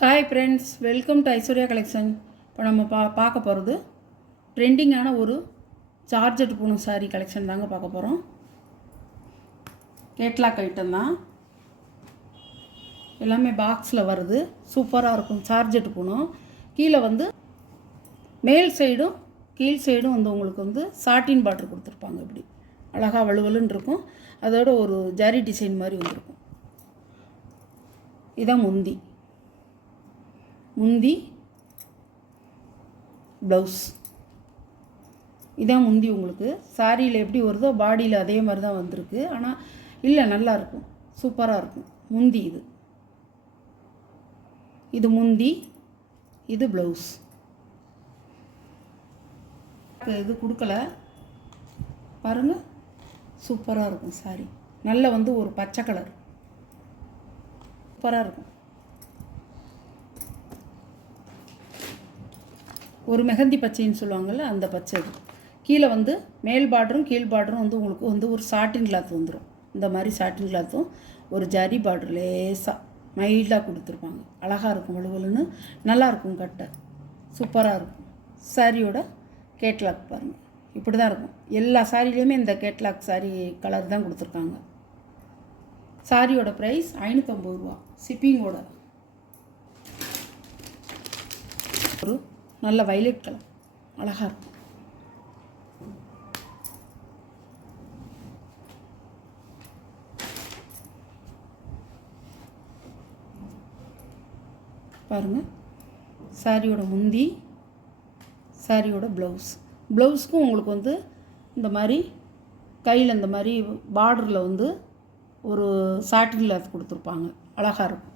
Hi friends, welcome to Aishwarya collection. இப்போ நம்ம பார்க்க போகிறது ட்ரெண்டிங்கான ஒரு ஜார்ஜெட் பூணு சாரீ கலெக்ஷன் தாங்க பார்க்க போகிறோம். கேட்லாக் ஐட்டம் தான், எல்லாமே பாக்ஸில் வருது. சூப்பராக இருக்கும். ஜார்ஜெட் பூணு கீழே வந்து மேல் சைடும் கீழ் சைடும் வந்து உங்களுக்கு வந்து சாட்டின் பார்டர் கொடுத்துருப்பாங்க. இப்படி அழகாக வலுவலுன்னு இருக்கும். அதோட ஒரு ஜரி டிசைன் மாதிரி வந்துருக்கும். இதான் முந்தி ப்ளவுஸ். இதான் முந்தி. உங்களுக்கு சாரியில் எப்படி வருதோ பாடியில் அதே மாதிரி தான் வந்திருக்கு. ஆனால் இல்லை, நல்லாயிருக்கும், சூப்பராக இருக்கும். முந்தி இது முந்தி, இது ப்ளவுஸ். இது கொடுக்கல பாருங்கள், சூப்பராக இருக்கும் சாரி. நல்ல வந்து ஒரு பச்சை கலர், சூப்பராக இருக்கும். ஒரு மெஹந்தி பச்சைன்னு சொல்லுவாங்கள்ல, அந்த பச்சை. இது கீழே வந்து மேல் பார்டரும் கீழ் பார்டரும் வந்து உங்களுக்கு வந்து ஒரு சாட்டின் கிளாத் வந்துடும். இந்த மாதிரி சாட்டின் கிளாத்தும் ஒரு ஜரி பார்டர் லேசாக மைல்டாக கொடுத்துருப்பாங்க. அழகாக இருக்கும், வலுவலுன்னு நல்லாயிருக்கும். கட்டை சூப்பராக இருக்கும். சாரியோட கேட்லாக் பாருங்கள், இப்படி தான் இருக்கும். எல்லா சாரிலையுமே இந்த கேட்லாக் சாரி கலர் தான் கொடுத்துருக்காங்க. சாரியோட ப்ரைஸ் 550 ரூபா ஷிப்பிங்கோட. ஒரு நல்ல வைலட் கலர், அழகாக இருக்கும். பாருங்கள், சாரியோட முந்தி, சாரியோட ப்ளவுஸுக்கும் உங்களுக்கு வந்து இந்த மாதிரி கையில் இந்த மாதிரி பார்டரில் வந்து ஒரு சாட்டின் கிளாத் கொடுத்துருப்பாங்க. அழகாக இருக்கும்.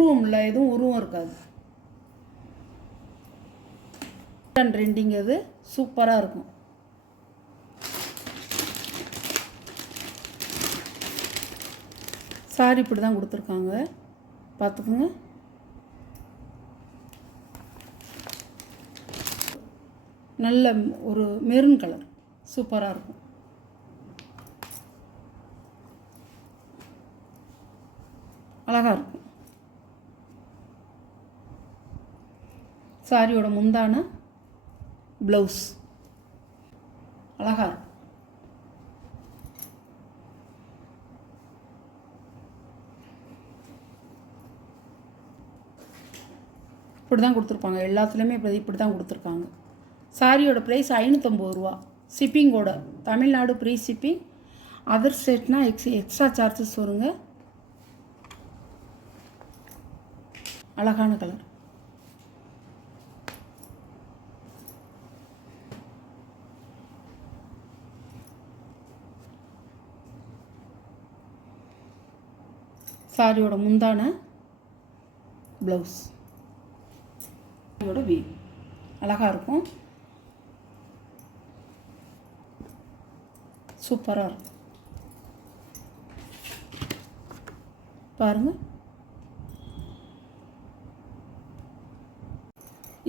உருவம் இல்லை, எதுவும் உருவம் இருக்காது. ட்ரெண்டிங் அது, சூப்பராக இருக்கும். சாரி இப்படி தான் கொடுத்துருக்காங்க, பார்த்துக்குங்க. நல்ல ஒரு மெரூன் கலர், சூப்பராக இருக்கும். அழகாக இருக்கும். சாரியோட முந்தான ப்ளவுஸ் அழகாக இருக்கும். இப்படி தான் கொடுத்துருப்பாங்க. எல்லாத்துலேயுமே இப்படி தான் கொடுத்துருக்காங்க. சாரியோட ப்ரைஸ் 550 ரூபா ஷிப்பிங்கோட. Tamil Nadu free shipping. அதர் ஸ்டேட்னா எக்ஸ்ட்ரா சார்ஜஸ் வருங்க. அழகான கலர். சாரியோட முந்தான ப்ளவுஸ், சாரியோட வீவ் அழகாக இருக்கும், சூப்பராக இருக்கும். பாருங்கள்,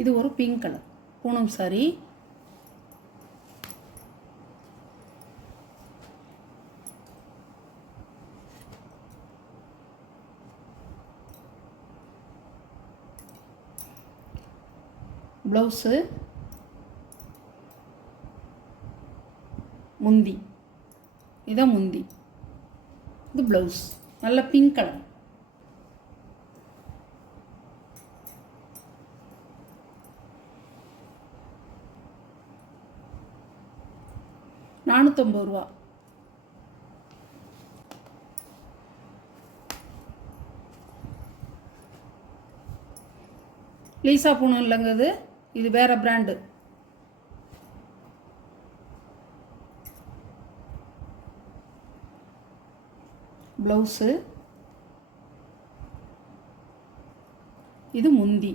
இது ஒரு pink colour Poonam sorry. Blouse முந்தி, இதான் முந்தி, இது ப்ளவுஸ். நல்ல பிங்க் கலர். $450. லீசா பூணம் இல்லைங்க, இது வேறு பிராண்டு. ப்ளவுஸு, இது முந்தி,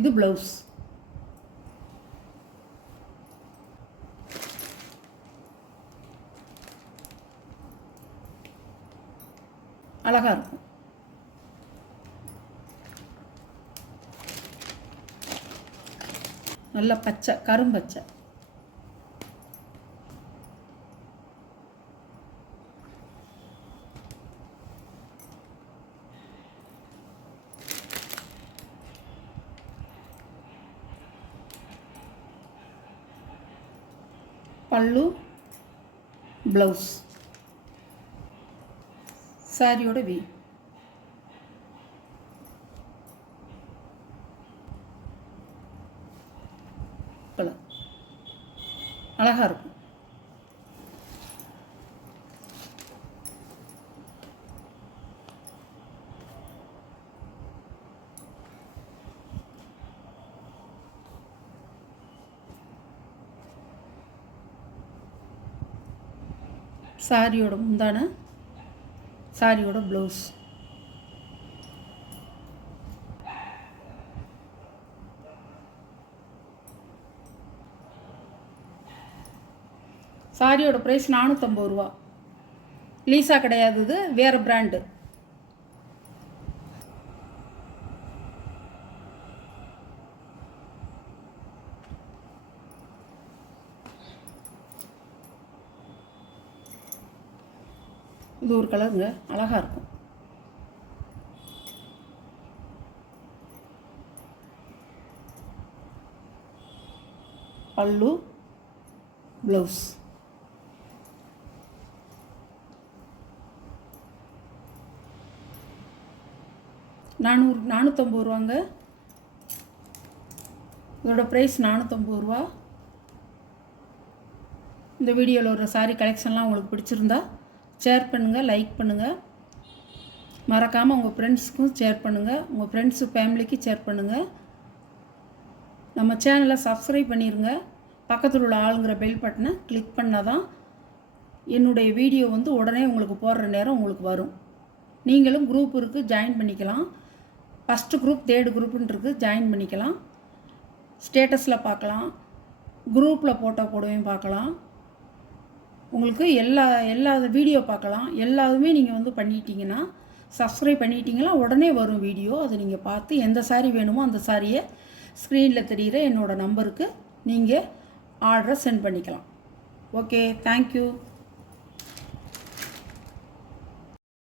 இது ப்ளவுஸ். அழகாக இருக்கும். நல்ல பச்சை, கரும்பச்சை. பல்லு, ப்ளவுஸ். சாரியோட வி. கலர் அழகாக இருக்கும். சாரியோட முந்தான, சாரியோட ப்ளவுஸ். சாரியோட ப்ரைஸ் 450 ரூபா. லீசா கிடையாது, இது வேறு பிராண்டு. இது ஒரு கலருங்க, அழகாக இருக்கும். பல்லு, ப்ளவுஸ். 450 ரூபாங்க. இதோட ப்ரைஸ் 450 ரூபா. இந்த வீடியோவில் ஒரு சாரீ கலெக்ஷன்லாம் உங்களுக்கு பிடிச்சிருந்தா ஷேர் பண்ணுங்கள், லைக் பண்ணுங்கள். மறக்காமல் உங்கள் ஃப்ரெண்ட்ஸுக்கும் ஷேர் பண்ணுங்கள், உங்கள் ஃப்ரெண்ட்ஸு ஃபேமிலிக்கு ஷேர் பண்ணுங்கள். நம்ம சேனலை சப்ஸ்கிரைப் பண்ணிடுங்க. பக்கத்தில் உள்ள ஆளுங்கிற பெல் பட்டனை கிளிக் பண்ணால் தான் என்னுடைய வீடியோ வந்து உடனே உங்களுக்கு போடுற நேரம் உங்களுக்கு வரும். நீங்களும் குரூப் இருக்குது, ஜாயின் பண்ணிக்கலாம். ஃபஸ்ட்டு குரூப், தேர்டு குரூப்புன்னு இருக்குது, ஜாயின் பண்ணிக்கலாம். ஸ்டேட்டஸில் பார்க்கலாம், குரூப்பில் போட்டோ போடுவேன் பார்க்கலாம். உங்களுக்கு எல்லா வீடியோ பார்க்கலாம். எல்லாமே நீங்கள் வந்து பண்ணிட்டீங்கன்னா, சப்ஸ்கிரைப் பண்ணிட்டீங்கன்னா உடனே வரும் வீடியோ. அதை நீங்கள் பார்த்து எந்த சாரீ வேணுமோ அந்த சாரியை ஸ்க்ரீனில் தெரிகிற என்னோடய நம்பருக்கு நீங்கள் ஆர்டரை சென்ட் பண்ணிக்கலாம். Okay, thank you.